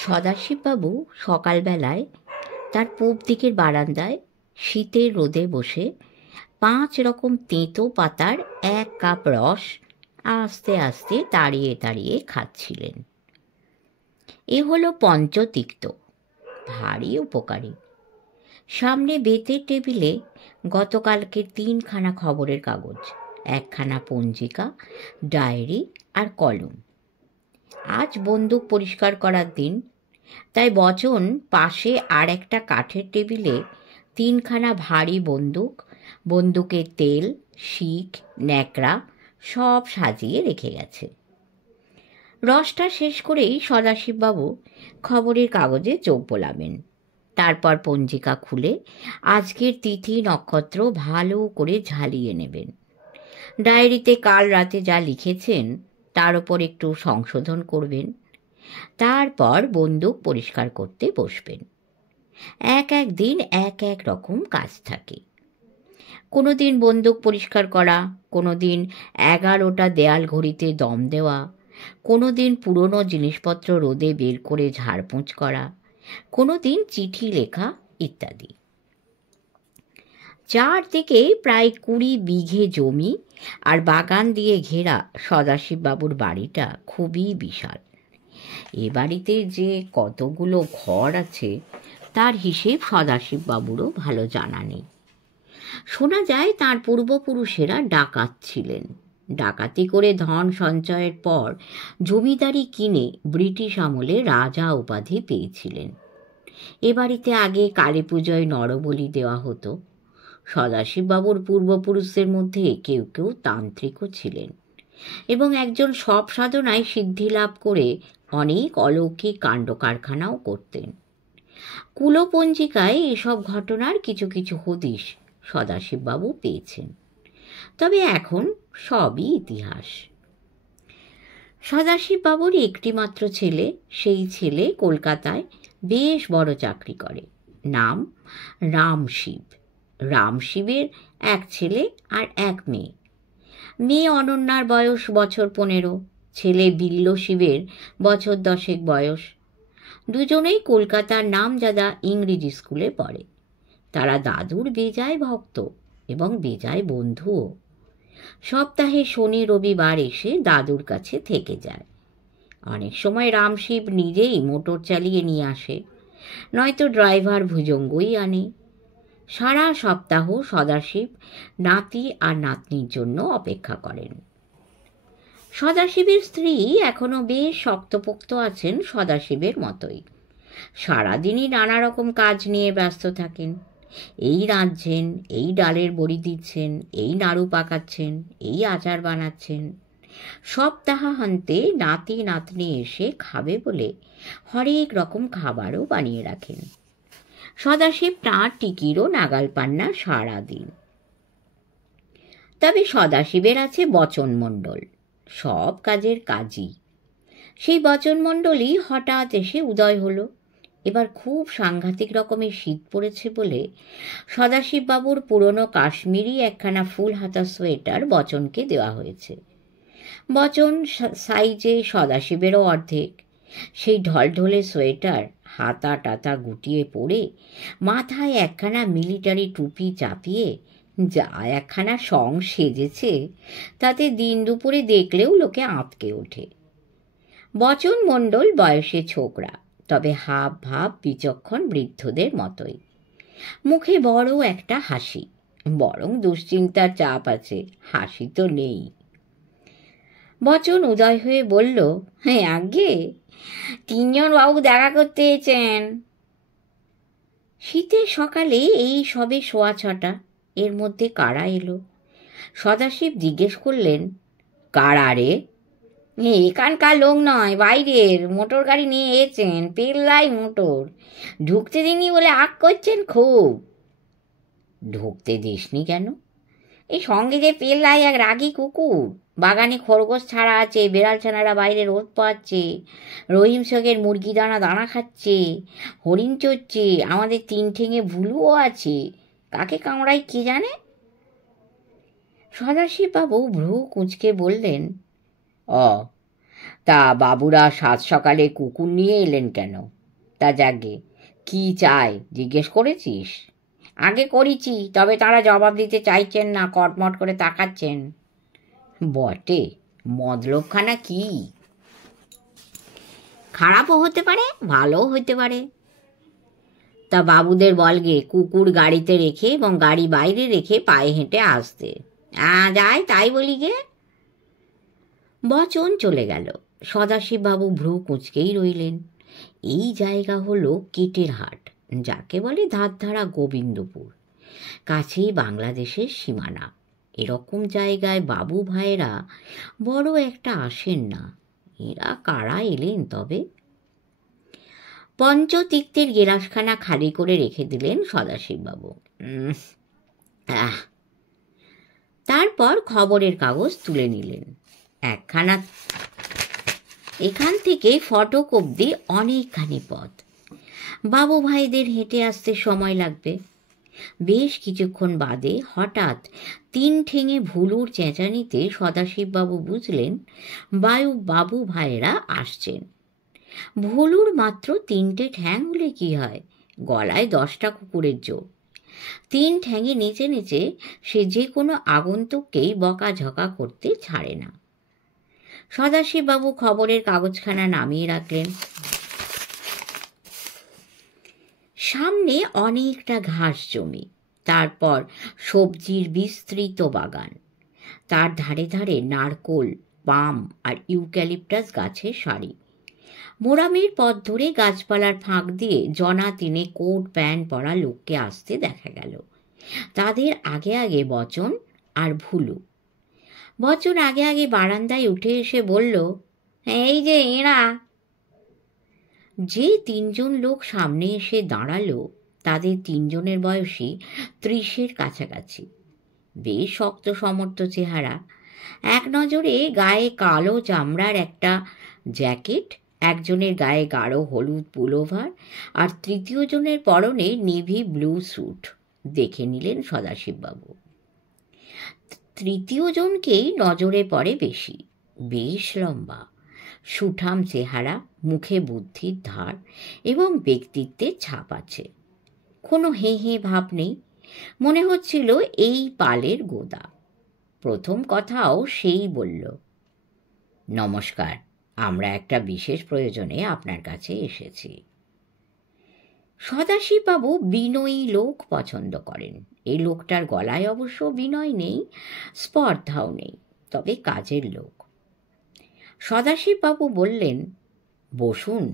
সদাশিববাবু সকালবেলায় তার পূব দিকের বারান্দায় শীতের রোদে বসে 5 রকম তেঁতো পাতার 1 কাপ রস আস্তে আস্তে তাড়িয়ে তাড়িয়ে খাচ্ছিলেন। এ হলো পঞ্চতিক্ত, ভারী উপকারী। সামনে বেতের টেবিলে গতকালকের 3খানা খবরের কাগজ, 1খানা পঞ্জিকা, ডায়েরি আর কলম। আজ বন্দুক পরিষ্কার করার দিন, তাই বচন পাশে আর একটা কাঠের টেবিলে 3খানা ভারী বন্দুক, বন্দুকের তেল, শিক, ন্যাকড়া সব সাজিয়ে রেখে গেছে। রসটা শেষ করেই সদাশিববাবু খবরের কাগজে চোখ বোলাবেন। তারপর পঞ্জিকা খুলে আজকের তিথি নক্ষত্র ভালো করে ঝালিয়ে নেবেন। ডায়েরিতে কাল রাতে যা লিখেছেন তার ওপর একটু সংশোধন করবেন। তারপর বন্দুক পরিষ্কার করতে বসবেন। এক এক দিন এক এক রকম কাজ থাকে। কোনো দিন বন্দুক পরিষ্কার করা, কোনো দিন 11টা দেয়াল ঘড়িতে দম দেওয়া, কোনো দিন পুরনো জিনিসপত্র রোদে বের করে ঝাড়পোঁছ করা, কোনো দিন চিঠি লেখা ইত্যাদি। চারদিকে প্রায় 20 বিঘে জমি আর বাগান দিয়ে ঘেরা সদাশিববাবুর বাড়িটা খুবই বিশাল। এ বাড়িতে যে কতগুলো ঘর আছে তার হিসেব সদাশিববাবুরও ভালো জানা নেই। শোনা যায় তাঁর পূর্বপুরুষেরা ডাকাত ছিলেন। ডাকাতি করে ধন সঞ্চয়ের পর জমিদারি কিনে ব্রিটিশ আমলে রাজা উপাধি পেয়েছিলেন। এ বাড়িতে আগে কালী পুজোয় নরবলি দেওয়া হতো। সদাশিববাবুর পূর্বপুরুষদের মধ্যে কেউ কেউ তান্ত্রিকও ছিলেন এবং একজন সব সাধনায় সিদ্ধি লাভ করে অনেক অলৌকিক কাণ্ড কারখানাও করতেন। কুলপঞ্জিকায় এসব ঘটনার কিছু কিছু হদিশ সদাশিববাবু পেয়েছেন, তবে এখন সবই ইতিহাস। সদাশিববাবুর একটি মাত্র ছেলে, সেই ছেলে কলকাতায় বেশ বড় চাকরি করে। নাম রামশিব। রামশিবের এক ছেলে আর এক মেয়ে। মেয়ে অনন্যার বয়স বছর 15, ছেলে বিল্ল শিবের বছর 10 বয়স। দুজনেই কলকাতার নামজাদা ইংরেজি স্কুলে পড়ে। তারা দাদুর বেজায় ভক্ত এবং বেজায় বন্ধুও। সপ্তাহে শনি রবিবার এসে দাদুর কাছে থেকে যায়। অনেক সময় রামশিব নিজেই মোটর চালিয়ে নিয়ে আসে, নয়তো ড্রাইভার ভুজঙ্গই আনে। সারা সপ্তাহ সদাশিব নাতি আর নাতনির জন্য অপেক্ষা করেন। সদাশিবের স্ত্রী এখনো বেশ শক্তপোক্ত আছেন সদাশিবের মতোই। সারাদিনই নানা রকম কাজ নিয়ে ব্যস্ত থাকেন। এই রাঁধছেন, এই ডালের বড়ি দিচ্ছেন, এই নাড়ু পাকাচ্ছেন, এই আচার বানাচ্ছেন। সপ্তাহান্তে নাতি নাতনি এসে খাবে বলে হরেক রকম খাবারও বানিয়ে রাখেন। সদাশিব তাঁর টিকিরও নাগাল পান না সারাদিন। তবে সদাশিবের আছে বচনমণ্ডল, সব কাজের কাজী। সেই বচনমণ্ডলই হঠাৎ এসে উদয় হলো। এবার খুব সাংঘাতিক রকমের শীত পড়েছে বলে সদাশিববাবুর পুরনো কাশ্মীরি একখানা ফুল হাতা সোয়েটার বচনকে দেওয়া হয়েছে। বচন সাইজে সদাশিবেরও অর্ধেক। সেই ঢলঢলে সোয়েটার হাতা টাতা গুটিয়ে পরে মাথায় একখানা মিলিটারি টুপি চাপিয়ে যা একখানা সং সেজেছে, তাতে দিন দুপুরে দেখলেও লোকে আঁতকে ওঠে। বচন মণ্ডল বয়সে ছোকরা, তবে হাব ভাব বিচক্ষণ বৃদ্ধদের মতোই। মুখে বড় একটা হাসি, বরং দুশ্চিন্তার চাপ আছে, হাসি তো নেই। বচন উদয় হয়ে বলল, হ্যাঁ আজ্ঞে, 3 জন বাবু দেখা করতে এসেছেন। শীতের সকালে এই সবে 6:15, এর মধ্যে কারা এলো? সদাশিব জিজ্ঞেস করলেন, কারা রে? এখানকার লোক নয়, বাইরের, মোটর গাড়ি নিয়ে এসেছেন, পেল্লাই মোটর। ঢুকতে দিনি বলে আগ করছেন খুব। ঢুকতে দিসনি কেন? এই সঙ্গে যে পেল্লাই এক রাগী কুকুর, বাগানে খরগোশ ছাড়া আছে, বেড়াল ছানারা বাইরে রোদ পাচ্ছে, রহিম শেখের মুরগি দানা খাচ্ছে, হরিণ চড়ছে, আমাদের 3 ঠেঙে ভুলুও আছে, কাকে কামড়াই কে জানে। সদাশিববাবু ভ্রু কুঁচকে বললেন, তা বাবুরা সাত সকালে কুকুর নিয়ে এলেন কেন? তা যাগে, কি চাই জিজ্ঞেস করেছিস? আগে করেছি, তবে তারা জবাব দিতে চাইছেন না, কটমট করে তাকাচ্ছেন। বটে, মতলবখানা কি? খারাপও হতে পারে, ভালোও হতে পারে। তা বাবুদের বলগে কুকুর গাড়িতে রেখে এবং গাড়ি বাইরে রেখে পায়ে হেঁটে আসতে। যায় তাই বলি গে। বচন চলে গেল। সদাশিববাবু ভ্রু কুঁচকেই রইলেন। এই জায়গা হলো কেটের হাট, যাকে বলে ধারধারা গোবিন্দপুর, কাছেই বাংলাদেশের সীমানা। এরকম জায়গায় বাবু ভাইয়েরা বড় একটা আসেন না। এরা কারা এলেন তবে? পঞ্চতিক্তের গেলাসখানা খালি করে রেখে দিলেন সদাশিববাবু। তারপর খবরের কাগজ তুলে নিলেন একখানা। এখান থেকে ফটক অবধি অনেকখানি পথ। বাবু ভাইদের হেঁটে আসতে সময় লাগবে। বেশ কিছুক্ষণ বাদে হঠাৎ তিন ঠেঙে ভুলুর চেঁচানিতে সদাশিববাবু বুঝলেন বাবু ভাইয়েরা আসছেন। ভুলুর মাত্র 3টে ঠ্যাং হলে কি হয়, গলায় 10টা কুকুরের জোর। 3 ঠ্যাঙে নেচে নেচে সে যে কোনো আগন্তুককেই বকাঝকা করতে ছাড়ে না। সদাশিববাবু খবরের কাগজখানা নামিয়ে রাখলেন। সামনে অনেকটা ঘাস জমি, তারপর সবজির বিস্তৃত বাগান, তার ধারে ধারে নারকোল, পাম আর ইউক্যালিপটাস গাছের সারি। মোরামের পথ ধরে গাছপালার ফাঁক দিয়ে জনা তিনে কোট প্যান্ট পরা লোককে আসতে দেখা গেল। তাদের আগে আগে বচন আর ভুলু। বচন আগে আগে বারান্দায় উঠে এসে বলল, এই যে এরা। যে 3জন লোক সামনে এসে দাঁড়ালো তাদের 3জনের বয়সী 30-এর কাছাকাছি। বেশ শক্ত সমর্থ চেহারা। এক নজরে গায়ে কালো চামড়ার একটা জ্যাকেট, একজনের গায়ে গাঢ় হলুদ পুলোভার আর তৃতীয় জনের পরনে নেভি ব্লু স্যুট দেখে নিলেন সদাশিববাবু। তৃতীয় জনকেই নজরে পড়ে বেশি। বেশ লম্বা, সুঠাম চেহারা, মুখে বুদ্ধির ধার এবং ব্যক্তিত্বের ছাপ আছে। কোনো হে হে ভাব নেই, মনে হচ্ছিল এই পালের গোদা। প্রথম কথাও সেই বলল, নমস্কার, আমরা একটা বিশেষ প্রয়োজনে আপনার কাছে এসেছি। সদাশিববাবু বিনয়ী লোক পছন্দ করেন। এই লোকটার গলায় অবশ্য বিনয় নেই, স্পর্ধাও নেই, তবে কাজের লোক। সদাশিববাবু বললেন, বসুন।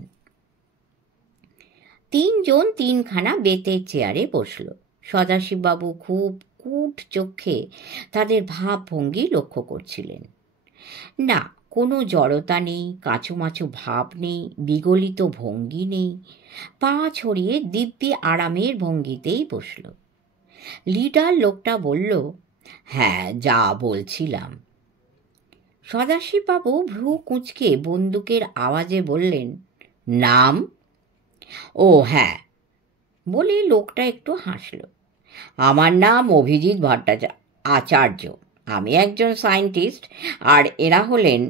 3জন 3খানা বেতের চেয়ারে বসল। সদাশিববাবু খুব কূট চোখে তাদের ভাবভঙ্গি লক্ষ্য করছিলেন। না, কোনো জড়তা নেই, কাঁচুমাচু ভাব নেই, বিগলিত ভঙ্গি নেই। পা ছড়িয়ে দিব্যি আরামের ভঙ্গিতেই বসল। লিডার লোকটা বলল, হ্যাঁ, যা বলছিলাম। সদাশিববাবু ভ্রু কুঁচকে বন্দুকের আওয়াজে বললেন, নাম? ও হ্যাঁ, বলে লোকটা একটু হাসল। আমার নাম অভিজিৎ ভট্টাচার্য। আমি একজন সায়েন্টিস্ট, আর এরা হলেন।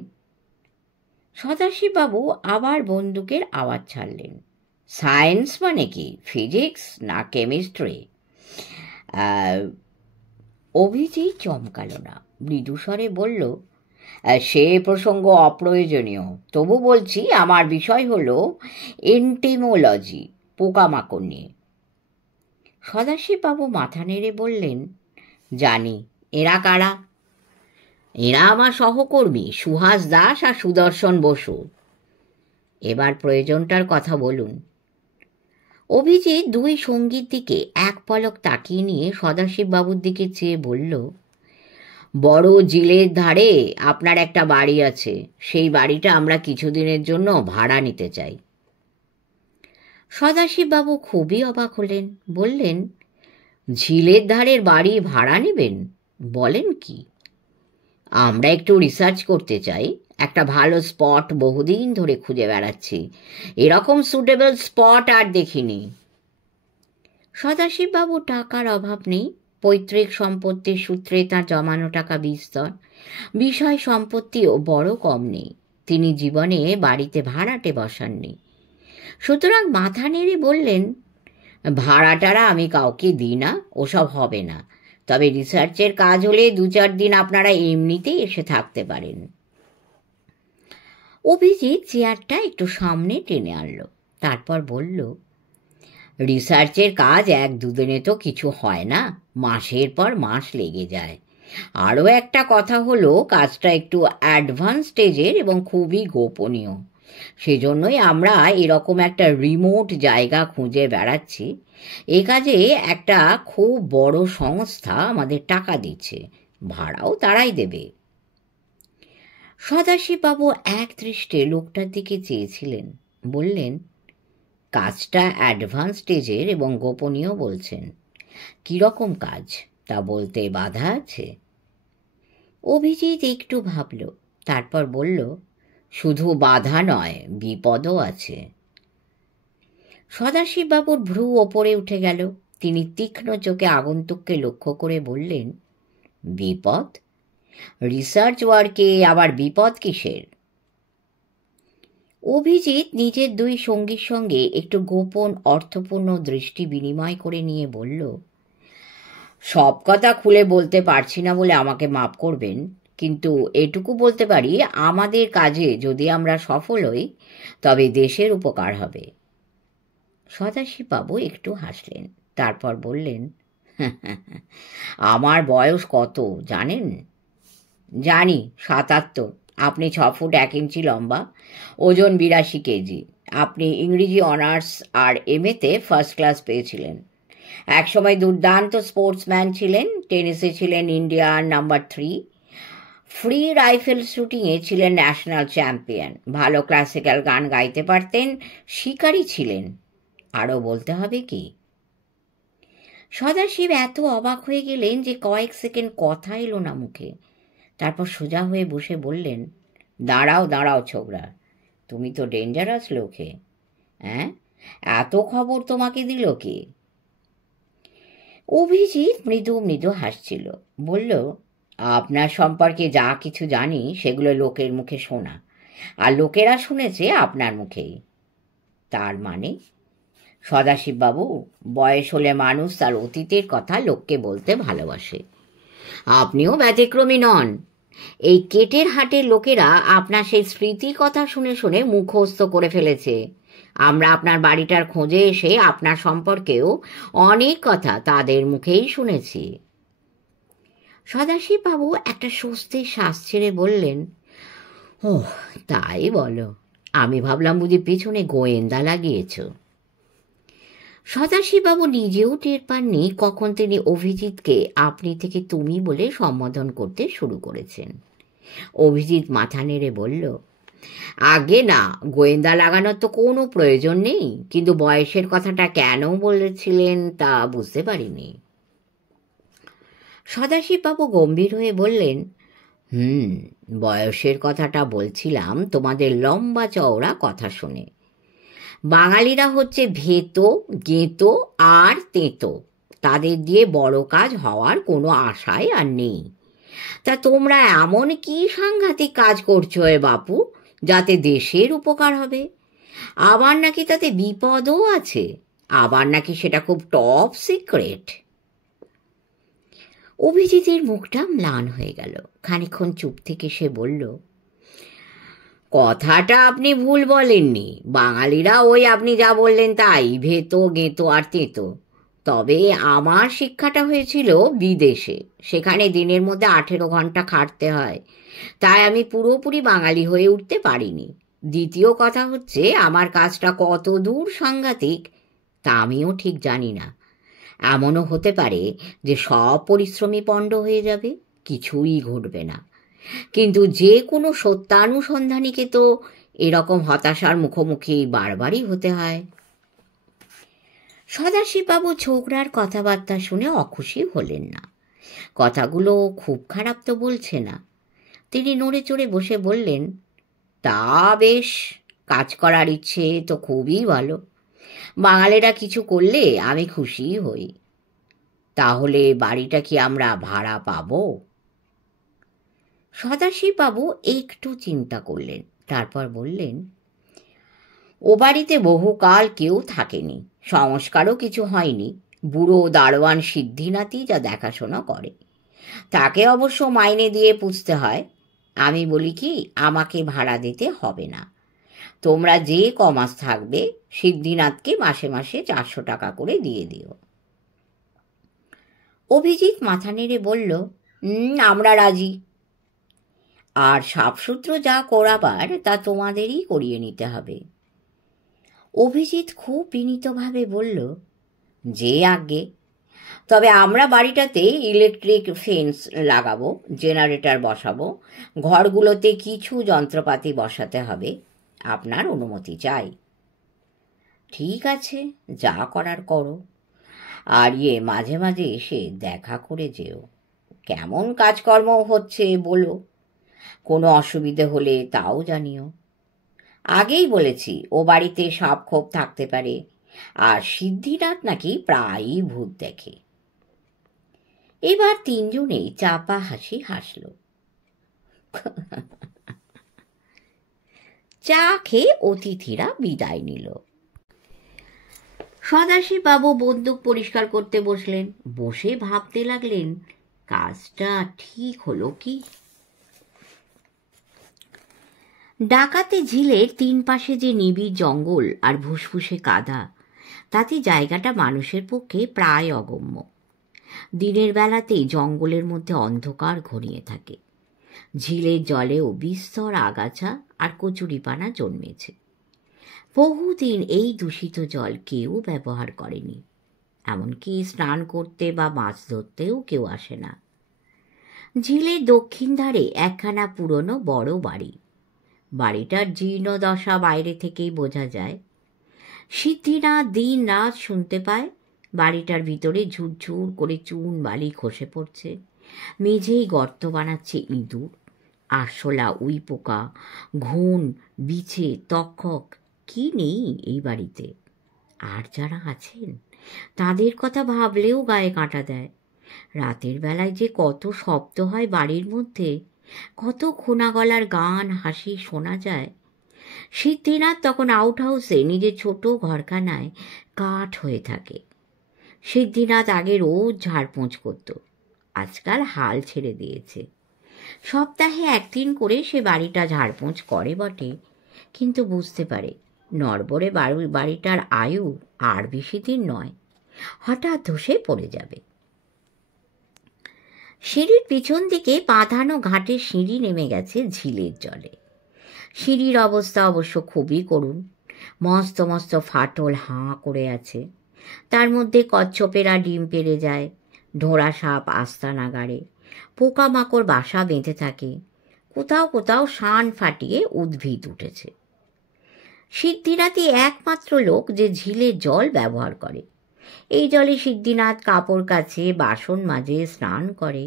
সদাশিববাবু আবার বন্দুকের আওয়াজ ছাড়লেন। সায়েন্স মানে কি, ফিজিক্স না কেমিস্ট্রি? অভিজিৎ চমকাল না, মৃদুস্বরে বলল, সে প্রসঙ্গ অপ্রয়োজনীয়। তবু বলছি, আমার বিষয় হলো এন্টেমোলজি, পোকামাকড় নিয়ে। সদাশিববাবু মাথা নেড়ে বললেন, জানি। এরা কারা? এরা আমার সহকর্মী সুহাস দাস আর সুদর্শন বসু। এবার প্রয়োজনটার কথা বলুন। অভিজিৎ 2 সঙ্গীর দিকে এক পলক তাকিয়ে নিয়ে সদাশিববাবুর দিকে চেয়ে বলল, বড় জিলের ধারে আপনার একটা বাড়ি আছে, সেই বাড়িটা আমরা কিছুদিনের জন্য ভাড়া নিতে চাই। সদাশিববাবু খুবই অবাক হলেন, বললেন, ঝিলের ধারের বাড়ি ভাড়া নেবেন? বলেন কি? আমরা একটু রিসার্চ করতে চাই, একটা ভালো স্পট বহুদিন ধরে খুঁজে বেড়াচ্ছি। এরকম সুটেবল স্পট আর দেখিনি। সদাশিববাবু টাকার অভাব নেই, পৈতৃক সম্পত্তির সূত্রে তার জমানো টাকা বিস্তর, বিষয় সম্পত্তিও বড় কম নেই। তিনি জীবনে বাড়িতে ভাড়াটে বসাননি। সুতরাং মাথা নেড়ে বললেন, ভাড়াটারা আমি কাউকে দিই না, ওসব হবে না। তবে রিসার্চের কাজ হলে 2-4 দিন আপনারা এমনিতেই এসে থাকতে পারেন। অভিজিৎ চেয়ারটা একটু সামনে টেনে আনলো, তারপর বলল, রিসার্চের কাজ 1-2 দিনে তো কিছু হয় না, মাসের পর মাস লেগে যায়। আরও একটা কথা হলো, কাজটা একটু অ্যাডভান্স স্টেজের এবং খুবই গোপনীয়। সেজন্যই আমরা এরকম একটা রিমোট জায়গা খুঁজে বেড়াচ্ছি। এ কাজে একটা খুব বড় সংস্থা আমাদের টাকা দিচ্ছে, ভাড়াও তারাই দেবে। সদাশিববাবু একদৃষ্টে লোকটার দিকে চেয়েছিলেন, বললেন, কাজটা অ্যাডভান্স স্টেজের এবং গোপনীয় বলছেন, কীরকম কাজ তা বলতে বাধা আছে? অভিজিৎ একটু ভাবল, তারপর বলল, শুধু বাধা নয়, বিপদও আছে। সদাশিববাবুর ভ্রু ওপরে উঠে গেল। তিনি তীক্ষ্ণ চোখে আগন্তুককে লক্ষ্য করে বললেন, বিপদ? রিসার্চ ওয়ার্কে আবার বিপদ কিসের? অভিজিৎ নিজের 2 সঙ্গীর সঙ্গে একটু গোপন অর্থপূর্ণ দৃষ্টি বিনিময় করে নিয়ে বলল, সব কথা খুলে বলতে পারছি না বলে আমাকে মাপ করবেন, কিন্তু এটুকু বলতে পারি, আমাদের কাজে যদি আমরা সফল হই তবে দেশের উপকার হবে। সদাশিববাবু একটু হাসলেন, তারপর বললেন, আমার বয়স কত জানেন? জানি, 77। আপনি 6 ফুট 1 ইঞ্চি লম্বা, ওজন 82 কেজি। আপনি ইংরেজি অনার্স আর এমএতে ফার্স্ট ক্লাস পেয়েছিলেন। একসময় দুর্দান্ত স্পোর্টসম্যান ছিলেন। টেনিসে ছিলেন ইন্ডিয়ার নাম্বার 3। ফ্রি রাইফেল শুটিংয়ে ছিলেন ন্যাশনাল চ্যাম্পিয়ন। ভালো ক্লাসিক্যাল গান গাইতে পারতেন। শিকারী ছিলেন। আরও বলতে হবে কি? সদাশিব এত অবাক হয়ে গেলেন যে কয়েক সেকেন্ড কথা এলো না মুখে। তারপর সোজা হয়ে বসে বললেন, দাঁড়াও দাঁড়াও ছোকরা, তুমি তো ডেঞ্জারাস লোকে। হ্যাঁ, এত খবর তোমাকে দিল কে? অভিজিৎ মৃদু মৃদু হাসছিল, বলল, আপনার সম্পর্কে যা কিছু জানি সেগুলো লোকের মুখে শোনা, আর লোকেরা শুনেছে আপনার মুখেই। তার মানে? সদাশিববাবু, বয়স হলে মানুষ তার অতীতের কথা লোককে বলতে ভালোবাসে। আপনিও ব্যতিক্রমী নন। এই কেটের হাটের লোকেরা আপনার সেই স্মৃতি কথা শুনে শুনে মুখস্থ করে ফেলেছে। আমরা আপনার বাড়িটার খোঁজে এসে আপনার সম্পর্কেও অনেক কথা তাদের মুখেই শুনেছি। সদাশিববাবু একটা স্বস্তির শ্বাস ছেড়ে বললেন, ওহ, তাই বলো? আমি ভাবলাম বুঝি পিছনে গোয়েন্দা লাগিয়েছ। সদাশিববাবু নিজেও টের পাননি কখন তিনি অভিজিৎকে আপনি থেকে তুমি বলে সম্বোধন করতে শুরু করেছেন। অভিজিৎ মাথা নেড়ে বলল, আগে না, গোয়েন্দা লাগানোর তো কোনো প্রয়োজন নেই, কিন্তু বয়সের কথাটা কেন বলেছিলেন তা বুঝতে পারিনি। সদাশিববাবু গম্ভীর হয়ে বললেন, বয়সের কথাটা বলছিলাম তোমাদের লম্বা চওড়া কথা শুনে। বাঙালিরা হচ্ছে ভেতো, গেঁতো আর তেঁতো। তাদের দিয়ে বড় কাজ হওয়ার কোনো আশাই আর নেই। তা তোমরা এমন কি সাংঘাতিক কাজ করছো বাপু, যাতে দেশের উপকার হবে? আবার নাকি তাতে বিপদও আছে, আবার নাকি সেটা খুব টপ সিক্রেট। অভিজিতের মুখটা ম্লান হয়ে গেল। খানিকক্ষণ চুপ থেকে সে বলল, কথাটা আপনি ভুল বলেননি। বাঙালিরা ওই আপনি যা বললেন তাই, ভেতো, গেঁতো আর তেঁতো। তবে আমার শিক্ষাটা হয়েছিল বিদেশে। সেখানে দিনের মধ্যে 18 ঘন্টা খাটতে হয়, তাই আমি পুরোপুরি বাঙালি হয়ে উঠতে পারিনি। দ্বিতীয় কথা হচ্ছে, আমার কাজটা কত দূর সাংঘাতিক তা আমিও ঠিক জানি না। এমনও হতে পারে যে সব পরিশ্রমী পণ্ড হয়ে যাবে, কিছুই ঘটবে না। কিন্তু যে কোনো সত্যানুসন্ধানীকে তো এরকম হতাশার মুখোমুখি বারবারই হতে হয়। সদাশিববাবু ছোকরার কথাবার্তা শুনে অখুশি হলেন না। কথাগুলো খুব খারাপ তো বলছে না। তিনি নড়ে চড়ে বসে বললেন, তা বেশ, কাজ করার ইচ্ছে তো খুবই ভালো। বাঙালিরা কিছু করলে আমি খুশি হই। তাহলে বাড়িটা কি আমরা ভাড়া পাবো? সদাশিববাবু একটু চিন্তা করলেন, তারপর বললেন, ও বাড়িতে বহুকাল কেউ থাকেনি, সংস্কারও কিছু হয়নি। বুড়ো দারোয়ান সিদ্ধিনাথই যা দেখাশোনা করে। তাকে অবশ্য মাইনে দিয়ে পুষতে হয়। আমি বলি কি, আমাকে ভাড়া দিতে হবে না। তোমরা যে কমাস থাকবে সিদ্ধিনাথকে মাসে মাসে 400 টাকা করে দিয়ে দিও। অভিজিৎ মাথা নেড়ে বলল, আমরা রাজি। আর সাফসূত্র যা করাবার তা তোমাদেরই করিয়ে নিতে হবে। অভিজিৎ খুব বিনীতভাবে বলল, যে আজ্ঞে। তবে আমরা বাড়িটাতে ইলেকট্রিক ফেন্স লাগাবো, জেনারেটর বসাবো, ঘরগুলোতে কিছু যন্ত্রপাতি বসাতে হবে। আপনার অনুমতি চাই। ঠিক আছে, যা করার করো। আর মাঝে মাঝে এসে দেখা করে যেও। কেমন কাজকর্ম হচ্ছে বলো, কোনো অসুবিধে হলে তাও জানিও। আগেই বলেছি ও বাড়িতে সাপ খোপ থাকতে পারে, আর সিদ্ধিনাথ নাকি প্রায়ই ভূত দেখে। এবার তিনজনেই চাপা হাসি হাসল। চা খেয়ে অতিথিরা বিদায় নিল। সদাশিববাবু বন্দুক পরিষ্কার করতে বসলেন। বসে ভাবতে লাগলেন, কাজটা ঠিক হলো কি। ডাকাতে ঝিলের 3 পাশে যে নিবিড় জঙ্গল আর ভুসভুসে কাদা, তাতে জায়গাটা মানুষের পক্ষে প্রায় অগম্য। দিনের বেলাতেই জঙ্গলের মধ্যে অন্ধকার ঘনিয়ে থাকে। ঝিলের জলেও বিস্তর আগাছা আর কচুরিপানা জন্মেছে। বহুদিন এই দূষিত জল কেউ ব্যবহার করেনি, এমনকি স্নান করতে বা মাছ ধরতেও কেউ আসে না। ঝিলের দক্ষিণ ধারে একখানা পুরনো বড় বাড়ি। বাড়িটার জীর্ণ দশা বাইরে থেকেই বোঝা যায়। সিদ্ধিনাথ দিন রাত শুনতে পায় বাড়িটার ভিতরে ঝুরঝুর করে চুন বালি খসে পড়ছে। মেঝেই গর্ত বানাচ্ছে ইঁদুর, আরশোলা, উই পোকা, ঘুন, বিছে, তক্ষক, কি নেই এই বাড়িতে। আর যারা আছেন তাদের কথা ভাবলেও গায়ে কাঁটা দেয়। রাতের বেলায় যে কত শব্দ হয় বাড়ির মধ্যে, কত খোনা গলার গান হাসি শোনা যায়। সিদ্ধিনাথ তখন আউট হাউসে নিজের ছোট ঘরখানায় কাঠ হয়ে থাকে। সিদ্ধিনাথ আগে রোজ ঝাড়পোঁছ করত, আজকাল হাল ছেড়ে দিয়েছে। সপ্তাহে একদিন করে সে বাড়িটা ঝাড়পোঁছ করে বটে, কিন্তু বুঝতে পারে নড়বড়ে বাড়িটার আয়ু আর বেশি দিন নয়, হঠাৎ ধসে পড়ে যাবে। সিঁড়ির পিছন দিকে বাঁধানো ঘাটের সিঁড়ি নেমে গেছে ঝিলের জলে। সিঁড়ির অবস্থা অবশ্য খুবই করুণ। মস্ত মস্ত ফাটল হাঁ করে আছে, তার মধ্যে কচ্ছপেরা ডিম পেড়ে যায়, ঢোড়া সাপ আস্তানা গাড়ে, পোকামাকড় বাসা বেঁধে থাকে, কোথাও কোথাও শান ফাটিয়ে উদ্ভিদ উঠেছে। সিদ্ধিনাথই একমাত্র লোক যে ঝিলের জল ব্যবহার করে। এই জলে সিদ্ধিনাথ কাপড় কাচে, বাসন মাজে, স্নান করে।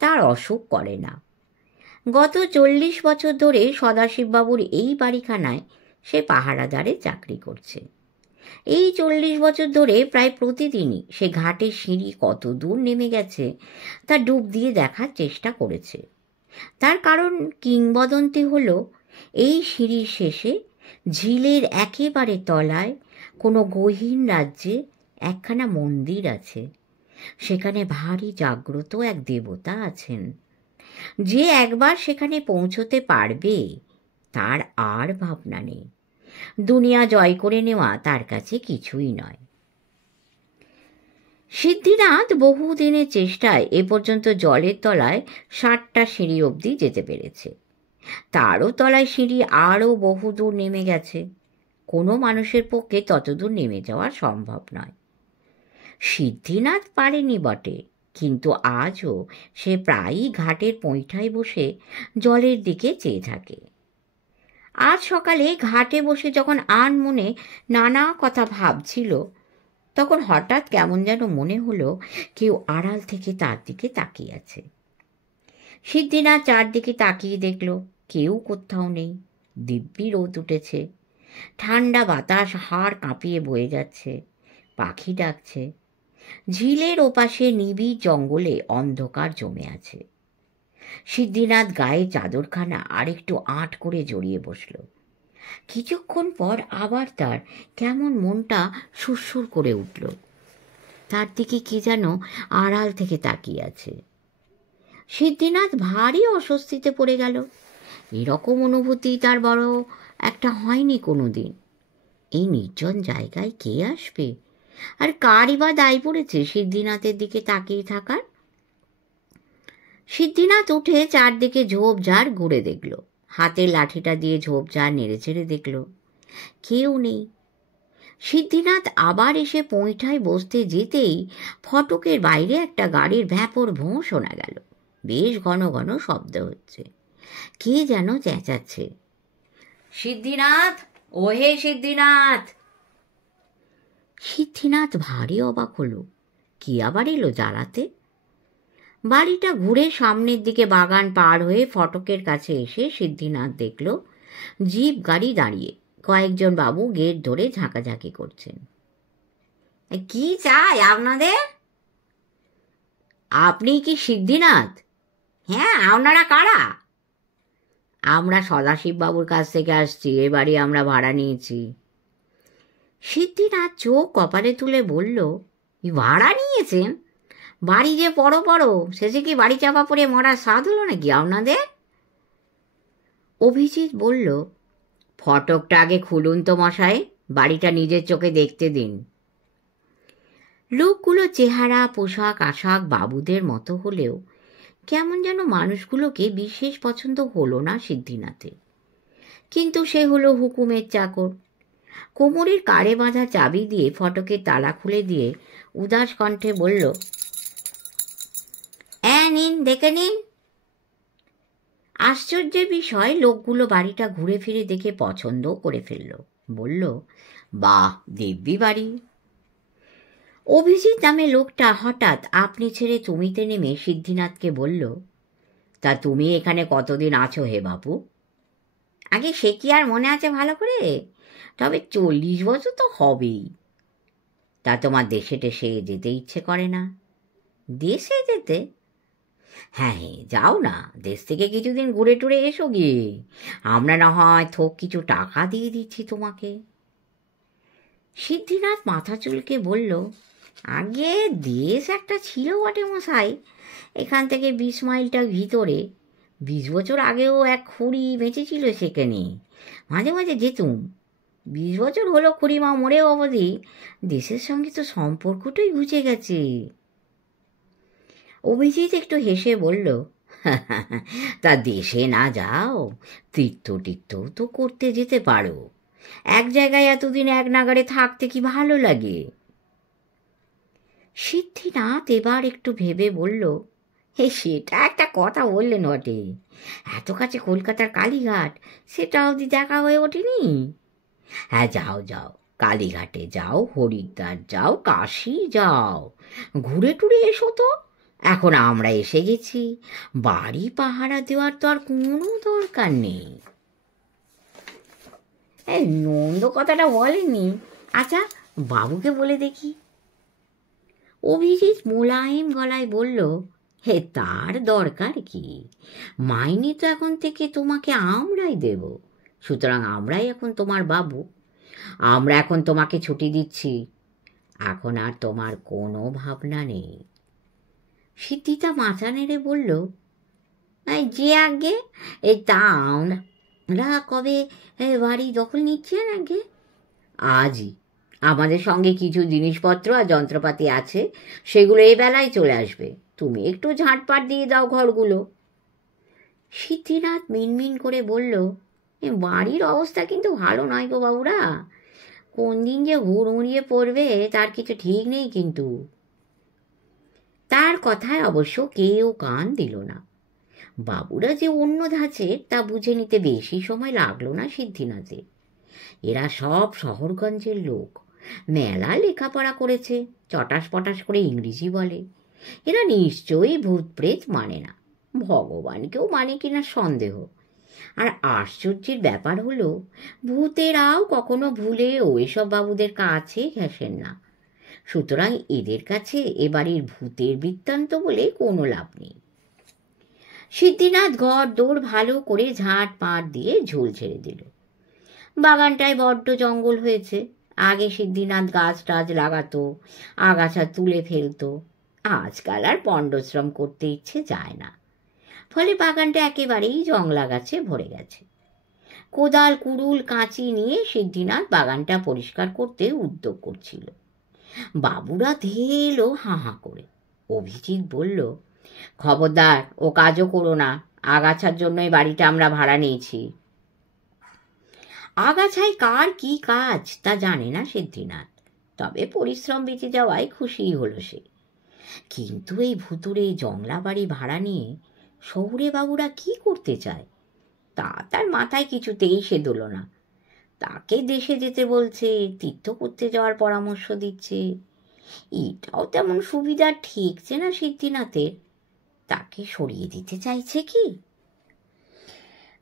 তার অসুখ করে না। গত 40 বছর ধরে সদাশিববাবুর এই বাড়িখানায় সে পাহারাদারে চাকরি করছে। এই 40 বছর ধরে প্রায় প্রতিদিনই সে ঘাটের সিঁড়ি কত দূর নেমে গেছে তা ডুব দিয়ে দেখার চেষ্টা করেছে। তার কারণ, কিংবদন্তি হলো এই সিঁড়ির শেষে ঝিলের একেবারে তলায় কোনো গহীন রাজ্যে একখানা মন্দির আছে। সেখানে ভারী জাগ্রত এক দেবতা আছেন। যে একবার সেখানে পৌঁছতে পারবে তার আর ভাবনা নেই। দুনিয়া জয় করে নেওয়া তার কাছে কিছুই নয়। সিদ্ধিনাথ বহুদিনের চেষ্টায় এ পর্যন্ত জলের তলায় 60টা সিঁড়ি অবধি যেতে পেরেছে। তারও তলায় সিঁড়ি আরও বহুদূর নেমে গেছে। কোনো মানুষের পক্ষে ততদূর নেমে যাওয়া সম্ভব নয়। সিদ্ধিনাথ পারেনি বটে, কিন্তু আজও সে প্রায়ই ঘাটের পৈঠায় বসে জলের দিকে চেয়ে থাকে। আজ সকালে ঘাটে বসে যখন আনমনে নানা কথা ভাবছিল, তখন হঠাৎ কেমন যেন মনে হলো কেউ আড়াল থেকে তার দিকে তাকিয়ে আছে। সিদ্ধিনাথ চারদিকে তাকিয়ে দেখল কেউ কোথাও নেই। দিব্যি রোদ উঠেছে, ঠান্ডা বাতাস হাড় কাঁপিয়ে বয়ে যাচ্ছে, পাখি ডাকছে। ঝিলের ওপাশে নিবিড় জঙ্গলে অন্ধকার জমে আছে। সিদ্ধিনাথ গায়ে চাদরখানা আরেকটু আঁট করে জড়িয়ে বসল। কিছুক্ষণ পর আবার তার কেমন মনটা সুরসুর করে উঠল। তার দিকে কি যেন আড়াল থেকে তাকিয়ে আছে। সিদ্ধিনাথ ভারী অস্বস্তিতে পড়ে গেল। এরকম অনুভূতি তার বড় একটা হয়নি কোনো দিন। এই নির্জন জায়গায় কে আসবে, আর কারই বা দায় পড়েছে সিদ্ধিনাথের দিকে তাকিয়ে থাকার? সিদ্ধিনাথ উঠে চারদিকে ঝোপঝাড় ঘুরে দেখল। হাতের লাঠিটা দিয়ে ঝোপঝাড় নেড়ে চেড়ে দেখল, কেউ নেই। সিদ্ধিনাথ আবার এসে পৈঠায় বসতে যেতেই ফটকের বাইরে একটা গাড়ির ভ্যাপর ভোঁ শোনা গেল। বেশ ঘন ঘন শব্দ হচ্ছে, কে যেন চেঁচাচ্ছে, সিদ্ধিনাথ, ওহে সিদ্ধিনাথ। সিদ্ধিনাথ ভারী অবাক হলো, কি আবার এলো জ্বালাতে? বাড়িটা ঘুরে সামনের দিকে বাগান পার হয়ে ফটকের কাছে এসে সিদ্ধিনাথ দেখল জিপ গাড়ি দাঁড়িয়ে। কয়েকজন বাবু গেট ধরে ঝাঁকাঝাঁকি করছেন। কি চাই আপনাদের? আপনি কি সিদ্ধিনাথ? হ্যাঁ, আপনারা কারা? আমরা সদাশিব বাবুর কাছ থেকে আসছি, এ বাড়ি আমরা ভাড়া নিয়েছি। সিদ্ধিনাথ চোখ কপালে তুলে বলল, ভাড়া নিয়েছেন? বাড়ি যে পড়ো পড়ো, শেষে কি বাড়ি চাপা পড়ে মরার স্বাদ হলো নাকি আপনাদের? অভিজিৎ বলল, ফটকটা আগে খুলুন তো মশাই, বাড়িটা নিজের চোখে দেখতে দিন। লোকগুলো চেহারা পোশাক আশাক বাবুদের মতো হলেও কেমন যেন মানুষগুলোকে বিশেষ পছন্দ হলো না সিদ্ধিনাথের। কিন্তু সে হলো হুকুমের চাকর। কোমরের কাড়ে বাঁধা চাবি দিয়ে ফটকের তালা খুলে দিয়ে উদাস কণ্ঠে বলল, নিন, দেখে নিন। আশ্চর্যের বিষয়, লোকগুলো বাড়িটা ঘুরে ফিরে দেখে পছন্দ করে ফেলল। বলল, বাহ, দিব্যি বাড়ি। অভিজিৎ নামে লোকটা হঠাৎ আপনি ছেড়ে তুমিতে নেমে সিদ্ধিনাথকে বলল, তা তুমি এখানে কতদিন আছো হে বাপু? আগে সে কি আর মনে আছে ভালো করে? তবে 40 বছর তো হবেই। তা তোমার দেশে টেশে যেতে ইচ্ছে করে না? দেশে যেতে? হ্যাঁ, যাও না, দেশ থেকে কিছুদিন ঘুরে টুরে এসো গিয়ে। আমরা না হয় থোক কিছু টাকা দিয়ে দিচ্ছি তোমাকে। সিদ্ধিনাথ মাথা চুলকে বলল, আগে দেশ একটা ছিল বটে মশাই, এখান থেকে 20 মাইলটা ভিতরে। 20 বছর আগেও এক খুড়ি বেঁচেছিল সেখানে, মাঝে মাঝে যেতুম। 20 বছর হলো খুড়িমা মরেও অবধি দেশের সঙ্গে তো সম্পর্কটাই ঘুচে গেছে। অভিজিৎ একটু হেসে বলল, তা দেশে না যাও, তীর্থ তীর্থও তো করতে যেতে পারো। এক জায়গায় এতদিন এক নাগাড়ে থাকতে কি ভালো লাগে? সিদ্ধিনাথ এবার একটু ভেবে বলল, সেটা একটা কথা বললেন বটে। এত কাছে কলকাতার কালীঘাট, সেটা অবধি দেখা হয়ে ওঠেনি। হ্যাঁ, যাও যাও, কালীঘাটে যাও, হরিদ্বার যাও, কাশী যাও, ঘুরে টুরে এসো তো। এখন আমরা এসে গেছি, বাড়ি পাহারা দেওয়ার তো আর কোনো দরকার নেই। নন্দ কথাটা বলেনি? আচ্ছা, বাবুকে বলে দেখি। অভিজিৎ মোলায়েম গলায় বলল, তার দরকার কি? মাইনে তো এখন থেকে তোমাকে আমরাই দেব, সুতরাং আমরাই এখন তোমার বাবু। আমরা এখন তোমাকে ছুটি দিচ্ছি, এখন আর তোমার কোনো ভাবনা নেই। সিদ্ধিতা মাথা নেড়ে বলল, যে আগে তা আমরা কবে বাড়ি দখল নিচ্ছেন আগে? আজই। আমাদের সঙ্গে কিছু জিনিসপত্র আর যন্ত্রপাতি আছে, সেগুলো এই বেলায় চলে আসবে। তুমি একটু ঝাঁটপাট দিয়ে দাও ঘরগুলো। সিদ্ধিনাথ মিনমিন করে বলল, বাড়ির অবস্থা কিন্তু ভালো নয় গো বাবুরা, কোন দিন যে হুড়মুড়িয়ে পড়বে তার কিছু ঠিক নেই কিন্তু। তার কথায় অবশ্য কেউ কান দিল না। বাবুরা যে অন্য ধাঁচের তা বুঝে নিতে বেশি সময় লাগলো না সিদ্ধিনাথের। এরা সব শহরগঞ্জের লোক, মেলা লেখাপড়া করেছে, চটাস পটাস করে ইংরেজি বলে। এরা নিশ্চয়ই ভূত প্রেত মানে না, ভগবানকেও মানে কিনা সন্দেহ। আর আশ্চর্যের ব্যাপার হলো, ভূতেরাও কখনো ভুলেও এসব বাবুদের কাছে ঘেঁষেন না। সুতরাং এদের কাছে এবাড়ির ভূতের বৃত্তান্ত বলে কোনো লাভ নেই। সিদ্ধিনাথ ঘর দৌড় ভালো করে ঝাঁট পাট দিয়ে ঝোল ছেড়ে দিল। বাগানটায় বড্ড জঙ্গল হয়েছে। আগে সিদ্ধিনাথ গাছ টাছ লাগাতো, আগাছা তুলে ফেলতো। আজকাল আর পণ্ডশ্রম করতে ইচ্ছে যায় না, ফলে বাগানটা একেবারেই জংলা গাছে ভরে গেছে। কোদাল কুড়ুল কাঁচি নিয়ে সিদ্ধিনাথ বাগানটা পরিষ্কার করতে উদ্যোগ করছিল। বাবুরা ধেয়ে এলো হাঁ হাঁ করে। অভিজিৎ বলল, খবরদার ও কাজও করো না, আগাছার জন্যই বাড়িটা আমরা ভাড়া নিয়েছি। আগাছায় কার কি কাজ তা জানে না সিদ্ধিনাথ, তবে পরিশ্রম বেঁচে যাওয়ায় খুশিই হলো সে। কিন্তু এই ভুতুড়ে জংলা বাড়ি ভাড়া নিয়ে শহুরে বাবুরা কি করতে চায় তা তার মাথায় কিছুতেই সেদল না। তাকে দেশে যেতে বলছে, তীর্থ করতে যাওয়ার পরামর্শ দিচ্ছে। এটাও তেমন সুবিধা ঠেকছে না সিদ্ধিনাথের। তাকে সরিয়ে দিতে চাইছে কি?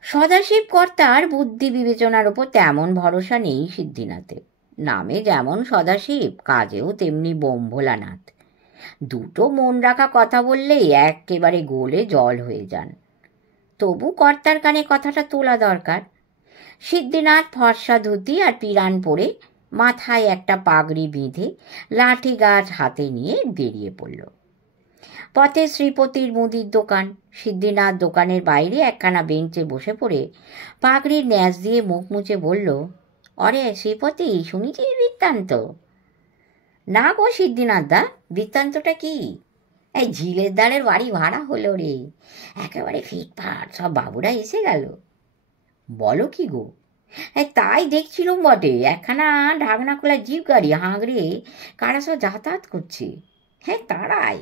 সদাশিব কর্তার বুদ্ধি বিবেচনার ওপর তেমন ভরসা নেই সিদ্ধিনাথের। নামে যেমন সদাশিব, কাজেও তেমনি বোম ভোলানাথ। দুটো মন রাখা কথা বললেই একেবারে গোলে জল হয়ে যান। তবু কর্তার কানে কথাটা তোলা দরকার। সিদ্ধিনাথ ফর্সা ধুতি আর পিরান পরে, মাথায় একটা পাগড়ি বেঁধে, লাঠি গাছ হাতে নিয়ে বেরিয়ে পড়ল। পথে শ্রীপতির মুদির দোকান। সিদ্ধিনাথ দোকানের বাইরে একখানা বেঞ্চে বসে পড়ে পাগড়ির ন্যাস দিয়ে মুখ মুছে বলল, অরে শ্রীপতি, শুনেছিস বৃত্তান্ত? না গো সিদ্ধিনাথ দা, বৃত্তান্তটা কি? এই ঝিলের দ্বারের বাড়ি ভাড়া হলো রে, একেবারে ফিটফাট, সব বাবুরা এসে গেল। বলো কি গো? তাই দেখছিলুম বটে, একখানা ঢাকনা খোলা জিপ গাড়ি হাঁকড়ে কারা সব যাতায়াত করছে। হ্যাঁ তারাই,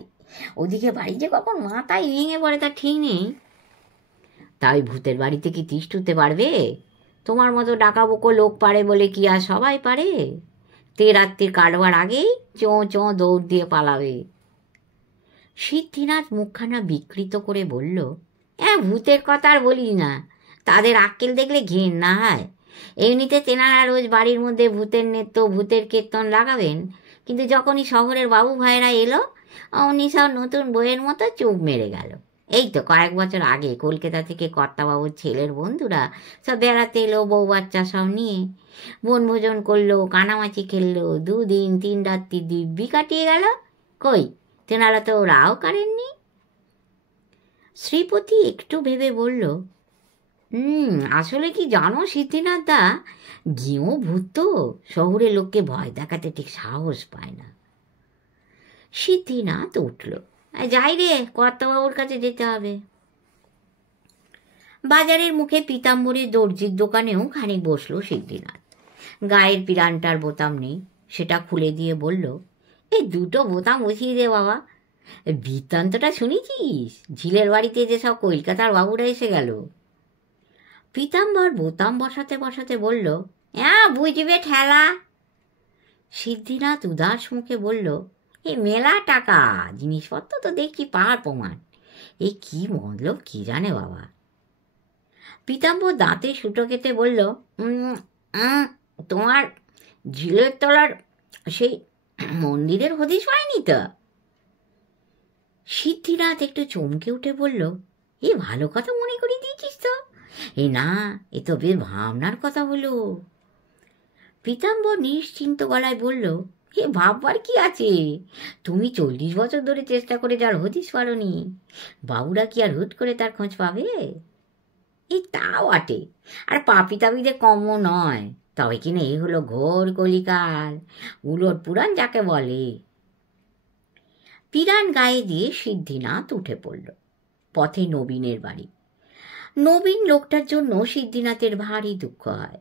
ওদিকে বাড়ি যে কখন মাথায় ভেঙে পড়ে তা ঠিক নেই। তাই ভূতের বাড়িতে কি তিষ্ঠুতে পারবে? তোমার মতো ডাকাবোকো লোক পারে বলে কি আর সবাই পারে? রাত্রির কাটবার আগেই চোঁ চোঁ দৌড় দিয়ে পালাবে। সিদ্ধিনাথ মুখখানা বিকৃত করে বলল, ভূতের কথা আর বলিস না, তাদের আক্কেল দেখলে ঘেন্না হয়। এমনিতে তেনারা রোজ বাড়ির মধ্যে ভূতের নৃত্য, ভূতের কীর্তন লাগাবেন, কিন্তু যখনই শহরের বাবু ভাইরা এলো, অমনি সব নতুন বইয়ের মতো চুপ মেরে গেল। এই তো কয়েক বছর আগে কলকাতা থেকে কর্তাবাবুর ছেলের বন্ধুরা সব বেড়াতে এলো, বউ বাচ্চা সব নিয়ে। বনভোজন করলো, কানামাছি খেললো, 2 দিন 3 রাত্রি দিব্যি কাটিয়ে গেল। কই, তেনারা তো রাও কারেননি। শ্রীপতি একটু ভেবে বলল, আসলে কি জানো সিদ্ধিনাথ দা, গিয়েও ভূত তো শহুরে লোককে ভয় দেখাতে ঠিক সাহস পায় না। সিদ্ধিনাথ উঠল, যাই রে, কর্তাবাবুর কাছে যেতে হবে। বাজারের মুখে পীতাম্বরের দর্জির দোকানেও খানিক বসল সিদ্ধিনাথ। গায়ের পিরানটার বোতাম নেই, সেটা খুলে দিয়ে বলল, এই 2টো বোতাম বসিয়ে দে বাবা। বৃত্তান্তটা শুনেছিস? ঝিলের বাড়িতে যে সব কলকাতার বাবুরা এসে গেল। পীতাম্বর বোতাম বসাতে বসাতে বলল, বুঝবে ঠেলা। সিদ্ধিনাথ উদাস মুখে বলল, মেলা টাকা, জিনিসপত্র তো দেখছি পাহাড় প্রমাণ। কি মতলব কি জানে বাবা। পীতাম্বর দাঁতে সুটো কেটে বলল, তোমার ঝিলের তলার সেই মন্দিরের হদিশ পায়নি তো? সিদ্ধিনাথ একটু চমকে উঠে বলল, ভালো কথা মনে করিয়ে দিয়েছিস তো। না, এ তো বেশ ভাবনার কথা হলো। পীতাম্বর নিশ্চিন্ত গলায় বলল, ভাববার কি আছে? তুমি 40 বছর ধরে চেষ্টা করে যার হদিশ পারোনি, বাবুরা কি আর হুট করে তার খোঁজ পাবে? তাও আটে, আর পাপি তাপিদের কমও নয়। তবে কিনা এই হলো ঘোর কলিকাল, উলট পুরাণ যাকে বলে। পিরান গায়ে দিয়ে সিদ্ধিনাথ উঠে পড়ল। পথে নবীনের বাড়ি। নবীন লোকটার জন্য সিদ্ধিনাথের ভারী দুঃখ হয়।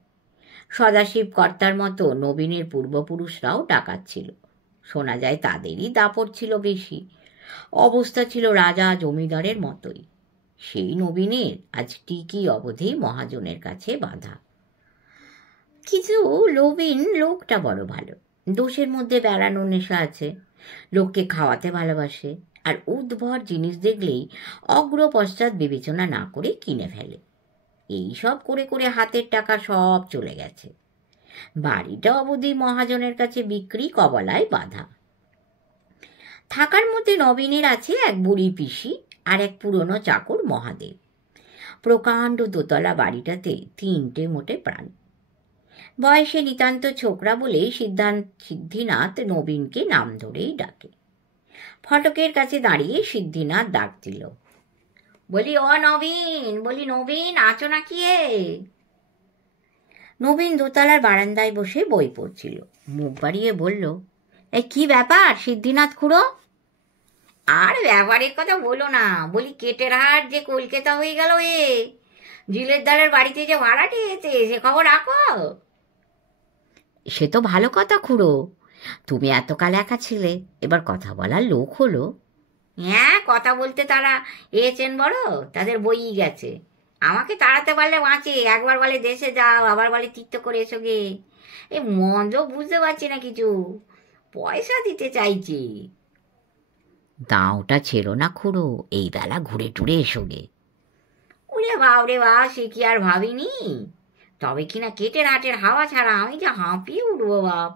সদাশিব কর্তার মতো নবীনের পূর্বপুরুষরাও ডাকাত ছিল। শোনা যায় তাদেরই দাপট ছিল বেশি। অবস্থা ছিল রাজা জমিদারের মতোই। সেই নবীনের আজ টিকি অবধি মহাজনের কাছে বাঁধা। কিছু নবীন লোকটা বড় ভালো, দোষের মধ্যে বেড়ানোর নেশা আছে, লোককে খাওয়াতে ভালোবাসে, আর উদ্ভট জিনিস দেখলেই অগ্র পশ্চাৎ বিবেচনা না করে কিনে ফেলে। এই সব করে করে হাতের টাকা সব চলে গেছে। বাড়িটা অবধি মহাজনের কাছে বিক্রি কবলায় বাঁধা। থাকার মধ্যে নবীনের আছে এক বুড়ি পিসি আর এক পুরনো চাকর মহাদেব। প্রকাণ্ড দোতলা বাড়িটাতে 3টে মোটে প্রাণ। বয়সে নিতান্ত ছোকরা বলে সিদ্ধিনাথ নবীনকে নাম ধরেই ডাকে। ফটকের কাছে দাঁড়িয়ে সিদ্ধিনাথ ডাক দিল, বলি ও নবীন, নবীন আছো নাকি? নবীন দোতলার বারান্দায় বসে বই পড়ছিল। মুখ বাড়িয়ে বলল, কি ব্যাপার সিদ্ধিনাথ খুড়ো? আর ব্যাপারের কথা বলো না, কেটের হাট যে কলকাতা হয়ে গেল। জিলের দ্বারের বাড়িতে যে ভাড়াটে এসেছে, সে খবর রাখো? সে তো ভালো কথা খুড়ো, তুমি এতকাল একা ছিলে, এবার কথা বলার লোক হলো। হ্যাঁ, কথা বলতে তারা এসেছেন বড়, তাদের বইই গেছে। আমাকে তাড়াতে পারলে বাঁচে, একবার বলে দেশে যাও, আবার বলে তীর্থ করে এসো গে। মন্দ বুঝতে পারছি না কিছু, পয়সা দিতে চাইছি। দাওটা ছেড়ো না খুড়ো, এই বেলা ঘুরে টুরে এসো গে। ওরে বা, সে কি আর ভাবিনি। তবে কিনা কেটের হাটের হাওয়া ছাড়া আমি যে হাঁপিয়ে উঠবো বাপ।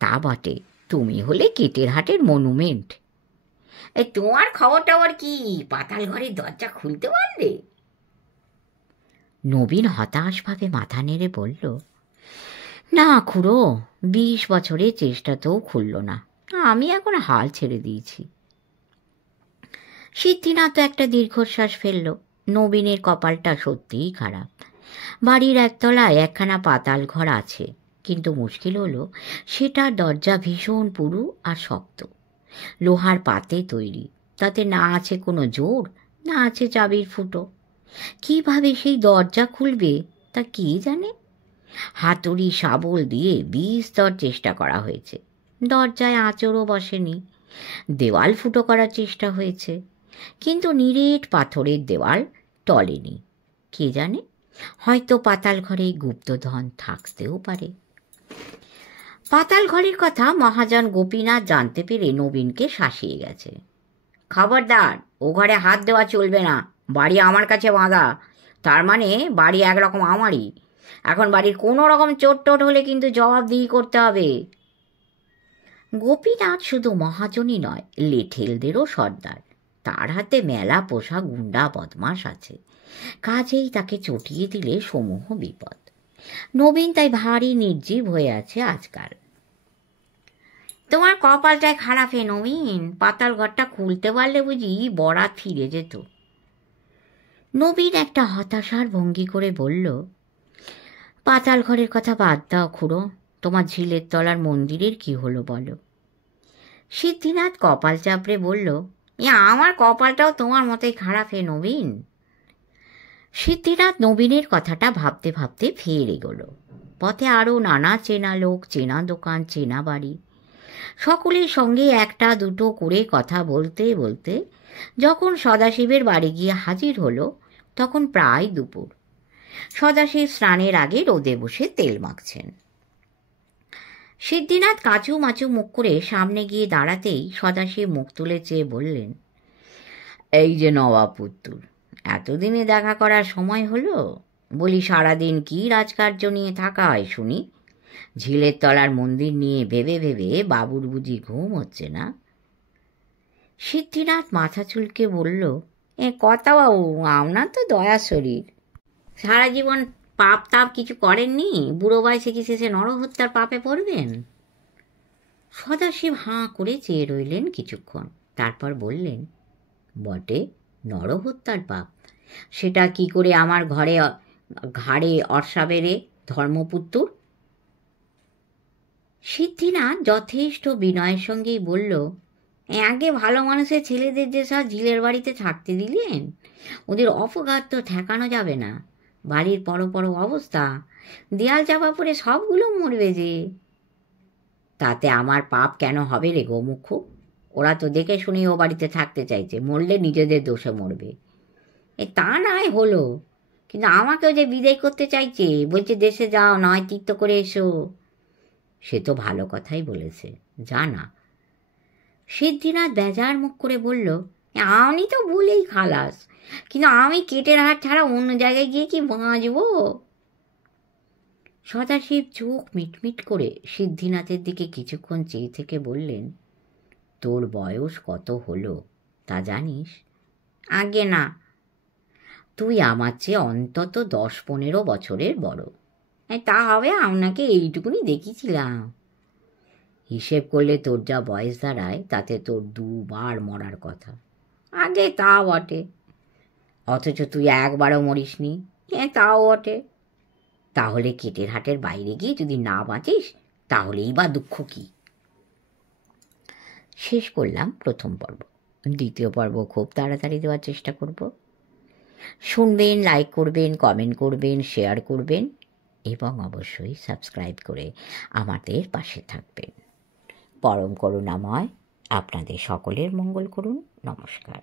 তা বটে, তুমি হলে কেটের হাটের মনুমেন্ট। তোমার খবর টবর কি? পাতাল ঘরের দরজা খুলতে পারলে? নবীন হতাশভাবে মাথা নেড়ে বলল, না খুড়ো, 20 বছরের চেষ্টাতেও খুলল না, আমি এখন হাল ছেড়ে দিয়েছি। সিদ্ধিনাথ একটা দীর্ঘশ্বাস ফেলল। নবীনের কপালটা সত্যিই খারাপ। বাড়ির একতলায় একখানা পাতাল ঘর আছে, কিন্তু মুশকিল হলো সেটার দরজা ভীষণ পুরু আর শক্ত, লোহার পাতে তৈরি। তাতে না আছে কোনো জোর, না আছে চাবির ফুটো। কিভাবে সেই দরজা খুলবে তা কে জানে। হাতুড়ি শাবল দিয়ে বিস্তর চেষ্টা করা হয়েছে, দরজায় আঁচড়ও বসেনি। দেওয়াল ফুটো করার চেষ্টা হয়েছে, কিন্তু নিরেট পাথরের দেওয়াল টলেনি। কে জানে, হয়তো পাতাল ঘরে গুপ্তধন থাকতেও পারে। পাতাল ঘরের কথা মহাজন গোপীনাথ জানতে পেরে নবীনকে শাসিয়ে গেছে। খবরদার, ও ঘরে হাত দেওয়া চলবে না, বাড়ি আমার কাছে বাঁধা, তার মানে বাড়ি একরকম আমারই। এখন বাড়ির কোনো রকম চোট টোট হলে কিন্তু জবাবদিহি করতে হবে। গোপীনাথ শুধু মহাজনই নয়, লেঠেলদেরও সর্দার। তার হাতে মেলা পোষা গুন্ডা বদমাস আছে, কাজেই তাকে চটিয়ে দিলে সমূহ বিপদ। নবীন তাই ভারী নির্জীব হয়ে আছে আজকাল। তোমার কপালটায় খারাপ নবীন, পাতাল ঘরটা খুলতে পারলে বুঝি বরাত ফিরে যেত। নবীন একটা হতাশার ভঙ্গি করে বলল, পাতাল ঘরের কথা বাদ দাও খুড়ো, তোমার ঝিলের তলার মন্দিরের কি হলো বলো। সিদ্ধিনাথ কপাল চাপড়ে বলল, আমার কপালটাও তোমার মতোই খারাপ নবীন। সিদ্ধিনাথ নবীনের কথাটা ভাবতে ভাবতে ফের এগোলো। পথে আরও নানা চেনা লোক, চেনা দোকান, চেনা বাড়ি, সকলের সঙ্গে একটা দুটো করে কথা বলতে বলতে যখন সদাশিবের বাড়ি গিয়ে হাজির হলো, তখন প্রায় দুপুর। সদাশিব স্নানের আগে রোদে বসে তেল মাখছেন। সিদ্ধিনাথ কাঁচু মাচু মুখ করে সামনে গিয়ে দাঁড়াতেই সদাশিব মুখ তুলে চেয়ে বললেন, এই যে নবাবপুত্তুর, এতদিনে দেখা করার সময় হলো? সারাদিন কি রাজকার্য নিয়ে থাকা হয় শুনি? ঝিলের তলার মন্দির নিয়ে ভেবে ভেবে বাবুর বুঝি ঘুম হচ্ছে না? সিদ্ধিনাথ মাথা চুলকে বলল, কথা বাবু, আপনার তো দয়া শরীর, সারা জীবন পাপ তাপ কিছু করেননি, বুড়ো বয়সে কি শেষে নরহত্যার পাপে পড়বেন? সদাশিব হাঁ করে চেয়ে রইলেন কিছুক্ষণ, তারপর বললেন, বটে, নরহত্যার পাপ, সেটা কি করে আমার ঘাড়ে অর্ষাবে রে ধর্মপুত্তুর? সিদ্ধিনাথ যথেষ্ট বিনয়ের সঙ্গেই বলল, আগে ভালো মানুষের ছেলেদের যে সব ঝিলের বাড়িতে থাকতে দিলেন, ওদের অপঘাত তো ঠেকানো যাবে না। বাড়ির বড় অবস্থা, দেয়াল চাপা পড়ে সবগুলো মরবে যে। তাতে আমার পাপ কেন হবে রে গোমুখ? ওরা তো দেখে শুনে ও বাড়িতে থাকতে চাইছে, মরলে নিজেদের দোষে মরবে। তা নয় হলো, কিন্তু আমাকেও যে বিদায় করতে চাইছে, বলছে দেশে যাও, নয় তীর্থ করে এসো। সে তো ভালো কথাই বলেছে, জানা। সিদ্ধিনাথ বেজার মুখ করে বলল, আমি তো ভুলেই খালাস, কিন্তু আমি কেটের হাট ছাড়া অন্য জায়গায় গিয়ে কি বাঁচব? সদাশিব চোখ মিটমিট করে সিদ্ধিনাথের দিকে কিছুক্ষণ চেয়ে থেকে বললেন, তোর বয়স কত হলো? তা জানিস? আগে না। তুই আমার চেয়ে অন্তত 10-15 বছরের বড়। তা হবে, আপনাকে এইটুকুনি দেখিছিলাম। হিসেব করলে তোর যা বয়স দাঁড়ায় তাতে তোর 2বার মরার কথা। আগে তা বটে। অথচ তুই একবারও মরিসনি। তাও বটে। তাহলে কেটের হাটের বাইরে গিয়ে যদি না বাঁচিস তাহলেই বা দুঃখ কি? শেষ করলাম প্রথম পর্ব। দ্বিতীয় পর্ব খুব তাড়াতাড়ি দেওয়ার চেষ্টা করব। শুনবেন, লাইক করবেন, কমেন্ট করবেন, শেয়ার করবেন এবং অবশ্যই সাবস্ক্রাইব করে আমাদের পাশে থাকবেন। পরম করুণাময় আপনাদের সকলের মঙ্গল করুন। নমস্কার।